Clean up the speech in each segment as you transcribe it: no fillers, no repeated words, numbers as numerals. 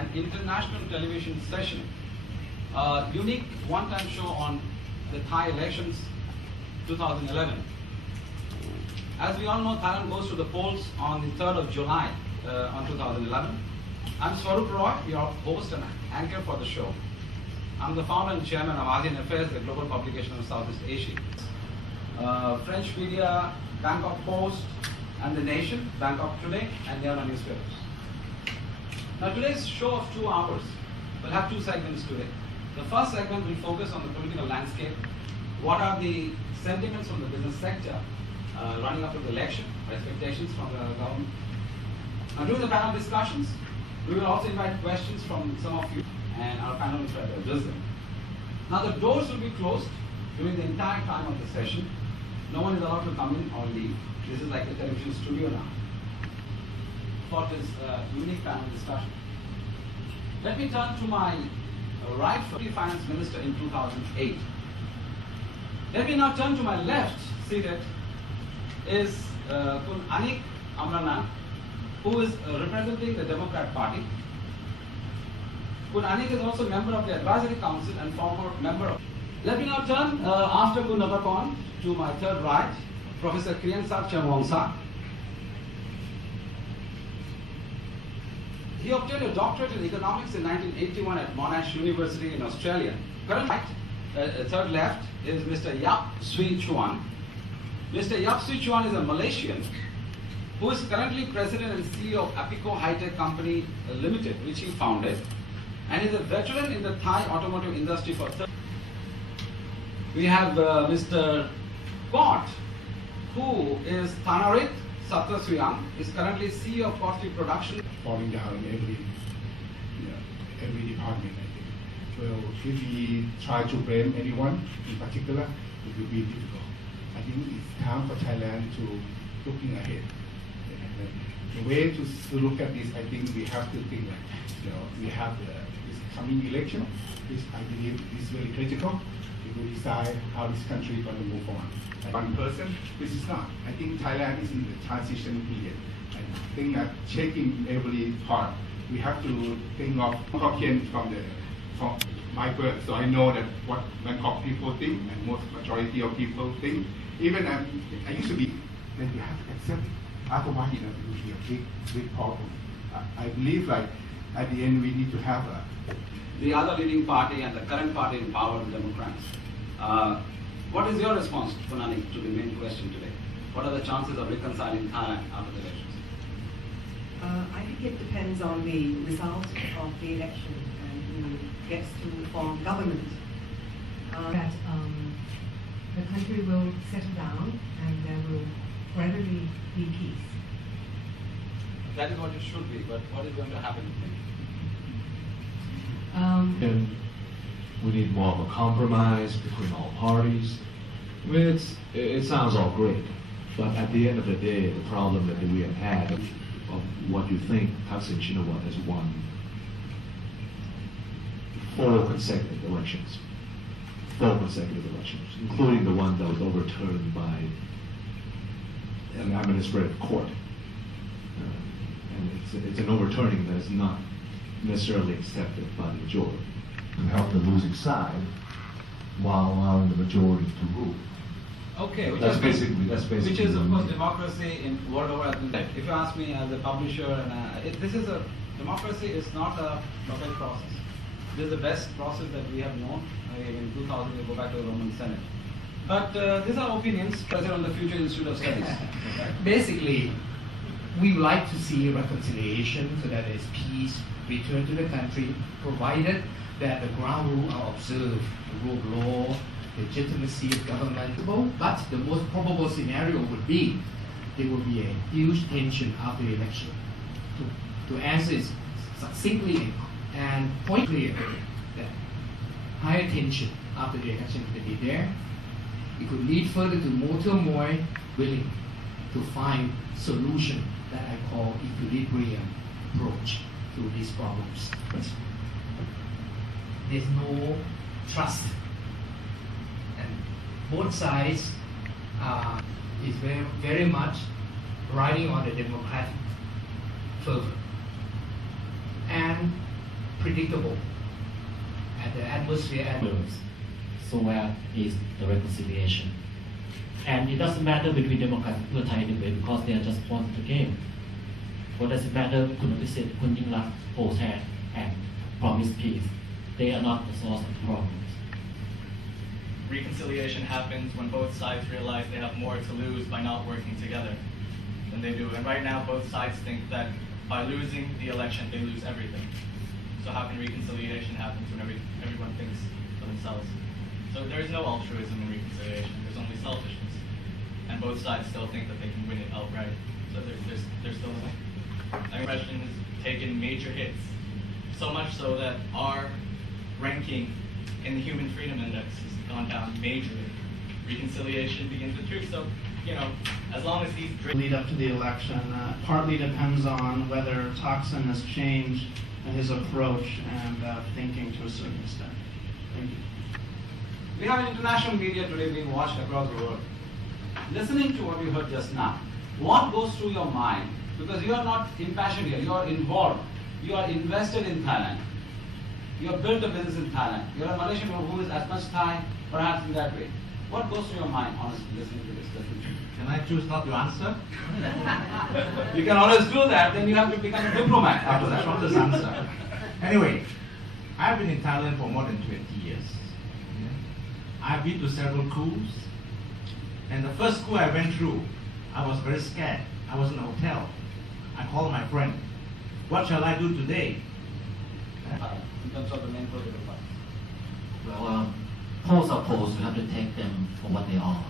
an international television session, a unique one-time show on the Thai elections 2011. As we all know, Thailand goes to the polls on the 3rd of July on 2011. I'm Swarup Roy, your host and anchor for the show. I'm the founder and chairman of Asean Affairs, the global publication of Southeast Asia. French media, Bangkok Post, and The Nation, Bangkok Today, and the other newspapers. Now today's show of 2 hours will have 2 segments today. The first segment will focus on the political landscape. What are the sentiments from the business sector running up to the election, expectations from the government. Now during the panel discussions, we will also invite questions from some of you, and our panel will try to address them. Now the doors will be closed during the entire time of the session. No one is allowed to come in or leave. This is like the television studio now for this unique panel discussion. Let me turn to my right, Finance Minister in 2008. Let me now turn to my left, seated, is Kun Anik Amrana, who is representing the Democrat Party. Kun Anik is also a member of the Advisory Council and former member of... Let me now turn, after Kun Navakon, to my third right, Professor Kriyansak Chamwongsak. He obtained a doctorate in economics in 1981 at Monash University in Australia. Current right, third left, is Mr. Yap Swee Chuan. Mr. Yap Swee Chuan is a Malaysian who is currently president and CEO of Apico High-Tech Company Limited, which he founded, and is a veteran in the Thai automotive industry for 30 years. We have Mr. Kot, who is Thanarit Satrasuyang, is currently CEO of Costly Production. Falling down in every department, I think. Well, if we try to blame anyone in particular, it will be difficult. I think it's time for Thailand to looking ahead. And the way to look at this, I think we have to think like, we have this coming election, which I believe is very critical. It will decide how this country is going to move on. And one person, this is not. I think Thailand is in the transition period. And I think that checking every part, we have to think of Hokkien from my birth, so I know that what Bangkok people think and most majority of people think. Even I used to be, then you have to accept it. Otherwise, it will be a big problem. I believe like at the end we need to have the other leading party and the current party in power, the Democrats. What is your response, Punani, to the main question today? What are the chances of reconciling Thailand after the elections? I think it depends on the result of the election and who gets to form government. That the country will settle down and there will gradually be peace. That is what it should be, but what is going to happen? And we need more of a compromise between all parties. I mean, it sounds all great, but at the end of the day, the problem that we have had of what you think Thaksin Shinawatra has won 4 consecutive elections. 4 consecutive elections, including the one that was overturned by an administrative court. And it's an overturning that is not necessarily accepted by the majority. And help the losing side while allowing the majority to rule. Okay, That's basically which is of course democracy in world over. If you ask me as a publisher, and this is a democracy is not a perfect process. This is the best process that we have known. In 2000, we go back to the Roman Senate. But these are opinions present on the Future Institute of Studies. Basically, we would like to see reconciliation so that there's peace, return to the country, provided that the ground rule are observed, the rule of law, legitimacy of government. But the most probable scenario would be there will be a huge tension after the election. To answer it succinctly and pointedly, that higher tension after the election could be there. It could lead further to more turmoil, willing to find solution that I call equilibrium approach to these problems. There's no trust, and both sides is very much riding on the democratic fervor. And unpredictable. And the atmosphere so where is the reconciliation? And it doesn't matter between Democrats and Pheu Thai anyway because they are just part of the game. What does it matter? Kun Abhisit, Kun Yingluck, hold hand and promise peace. They are not the source of the problems. Reconciliation happens when both sides realize they have more to lose by not working together than they do. And right now, both sides think that by losing the election, they lose everything. So how can reconciliation happen when everyone thinks for themselves? So there is no altruism in reconciliation. There's only selfishness. And both sides still think that they can win it outright. So there's still a way. Our question has taken major hits. So much so that our ranking in the Human Freedom Index has gone down majorly. Reconciliation begins with truth. So, as long as these lead up to the election partly depends on whether Thaksin has changed his approach and thinking to a certain extent. Thank you. We have an international media today being watched across the world. Listening to what you heard just now, what goes through your mind? Because you are not impassioned here, you are involved. You are invested in Thailand. You have built a business in Thailand. You are a Malaysian who is as much Thai, perhaps in that way. What goes through your mind, honestly, listening to this? Can I choose not to answer? You can always do that, then you have to become a diplomat after that. From this answer. Anyway, I've been in Thailand for more than 20 years. I've been to several coups. And the first coup I went through, I was very scared. I was in a hotel. I called my friend. What shall I do today? In terms of the main political parties. Well, polls are polls. You have to take them for what they are.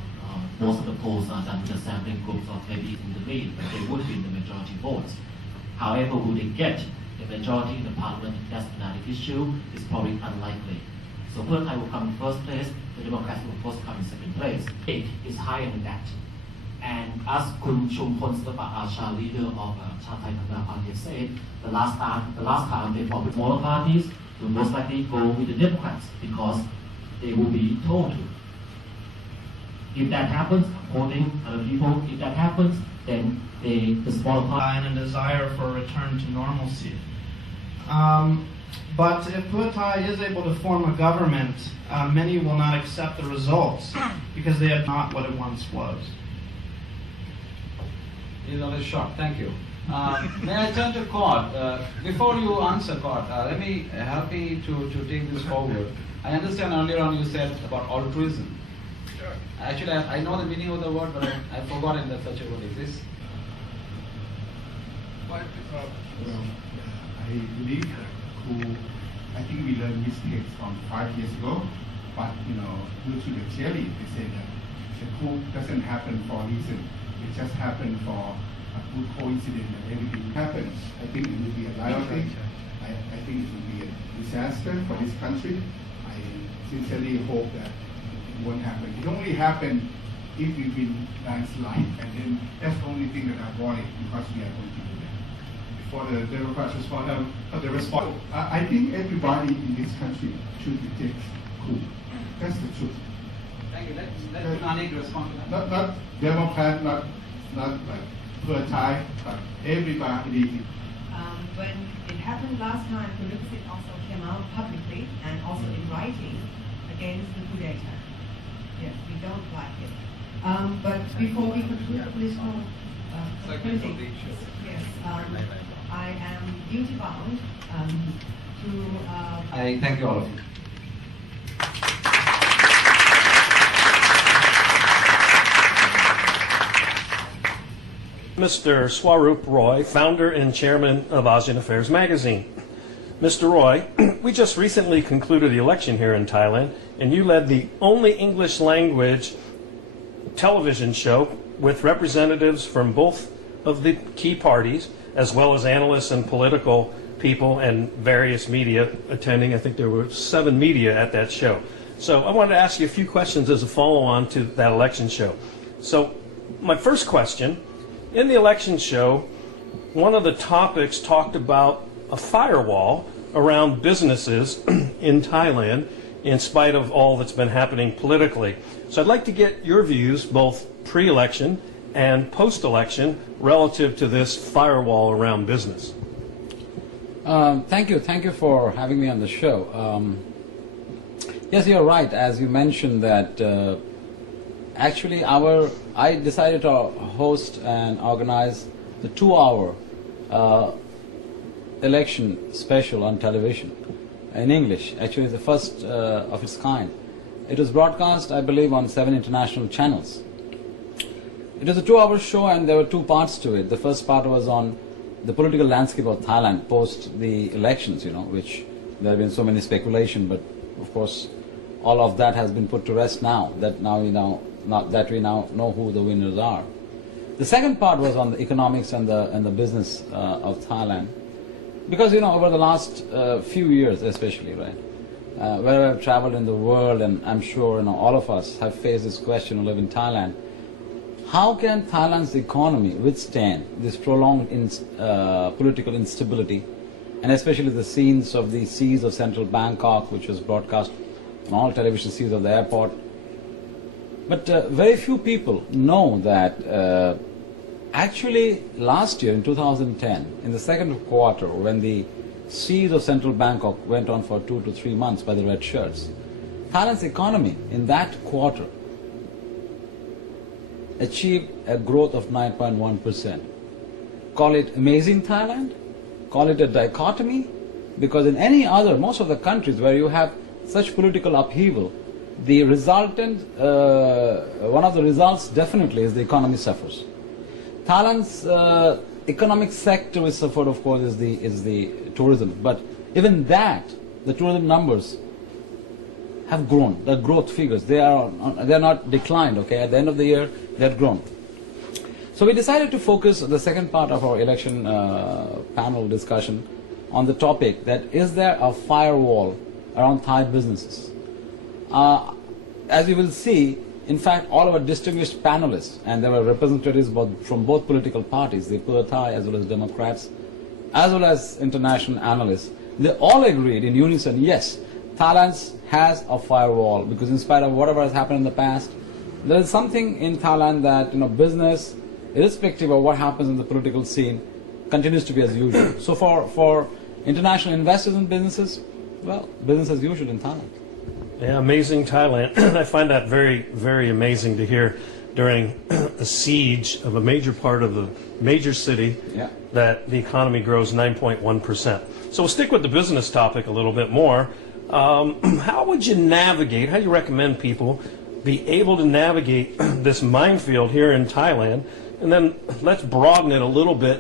Most of the polls are done with a sampling groups of maybe in the lead, but they would win the majority votes. However, would they get the majority in the parliament? That's another issue. It's probably unlikely. So Pheu Thai will come in first place. The Democrats will of course come in second place. It is higher than that. And as Kun Chumpon Srapa Acha, leader of Cha Thai Panda Party, said, the last time they fought with smaller parties, will most likely go with the Democrats because they will be told to. If that happens, according to other people, if that happens, then the smaller party and a desire for a return to normalcy. But if Pheu Thai is able to form a government, many will not accept the results because they are not what it once was. He's always shocked. Thank you. May I turn to Court? Before you answer, Court, let me help me to take this forward. I understand earlier on you said about altruism. Sure. Actually, I know the meaning of the word, but I've forgotten that such a word exists. Well, I believe I think we learned mistakes from 5 years ago, but due to the theory, they say that the coup doesn't happen for a reason. It just happened for a good coincidence that everything happens. I think it will be a life thing. I think it will be a disaster for this country. I sincerely hope that it won't happen. It only happen if we win landslide, and then that's the only thing that I worry because we are going to do that. Before the Democrats respond, I think everybody in this country should take coup. That's the truth. Thank you. Let Punani respond to that. Not Democrat, not like Pheu Thai, but everybody. When it happened last time, Pheu also came out publicly and also in writing against the coup d'etat. Yes, we don't like it. But before we conclude the political politics, yes, I am duty bound to. I thank you all of you. Mr. Swarup Roy, founder and chairman of Asian Affairs magazine. Mr. Roy, we just recently concluded the election here in Thailand, and you led the only English language television show with representatives from both of the key parties, as well as analysts and political people and various media attending. I think there were 7 media at that show. So I wanted to ask you a few questions as a follow-on to that election show. So my first question, in the election show, one of the topics talked about a firewall around businesses in Thailand in spite of all that's been happening politically. So I'd like to get your views, both pre-election and post-election, relative to this firewall around business. Thank you for having me on the show. Yes, you're right. As you mentioned that actually I decided to host and organize the 2-hour election special on television in English. Actually, it's the first of its kind. It was broadcast, I believe, on 7 international channels. It was a 2-hour show, and there were 2 parts to it. The first part was on the political landscape of Thailand post the elections, which there have been so many speculation, but of course all of that has been put to rest now that we now know who the winners are. The second part was on the economics and the business of Thailand, because over the last few years especially, right, where I've traveled in the world, and I'm sure all of us have faced this question who live in Thailand: how can Thailand's economy withstand this prolonged political instability, and especially the scenes of the siege of central Bangkok, which was broadcast on all television scenes of the airport? But very few people know that actually last year in 2010, in the second quarter, when the siege of central Bangkok went on for 2 to 3 months by the red shirts, Thailand's economy in that quarter achieved a growth of 9.1%. Call it amazing Thailand, call it a dichotomy, because in most of the countries where you have such political upheaval, the resultant, one of the results definitely is the economy suffers. Thailand's economic sector which suffered, of course, is the tourism, but even that, the tourism numbers have grown. The growth figures, they are not declined. Okay, at the end of the year, they have grown. So we decided to focus the second part of our election panel discussion on the topic that is there a firewall around Thai businesses? As you will see, in fact, all our distinguished panelists, and there were representatives from both political parties, the Pheu Thai as well as Democrats, as well as international analysts, they all agreed in unison, yes, Thailand has a firewall, because in spite of whatever has happened in the past, there is something in Thailand that business, irrespective of what happens in the political scene, continues to be as usual. So for international investors and businesses, well, business as usual in Thailand. Yeah, amazing Thailand. I find that very, very amazing to hear during a siege of a major part of the major city, that the economy grows 9.1%. So we'll stick with the business topic a little bit more. How would you navigate, how do you recommend people be able to navigate this minefield here in Thailand? And then let's broaden it a little bit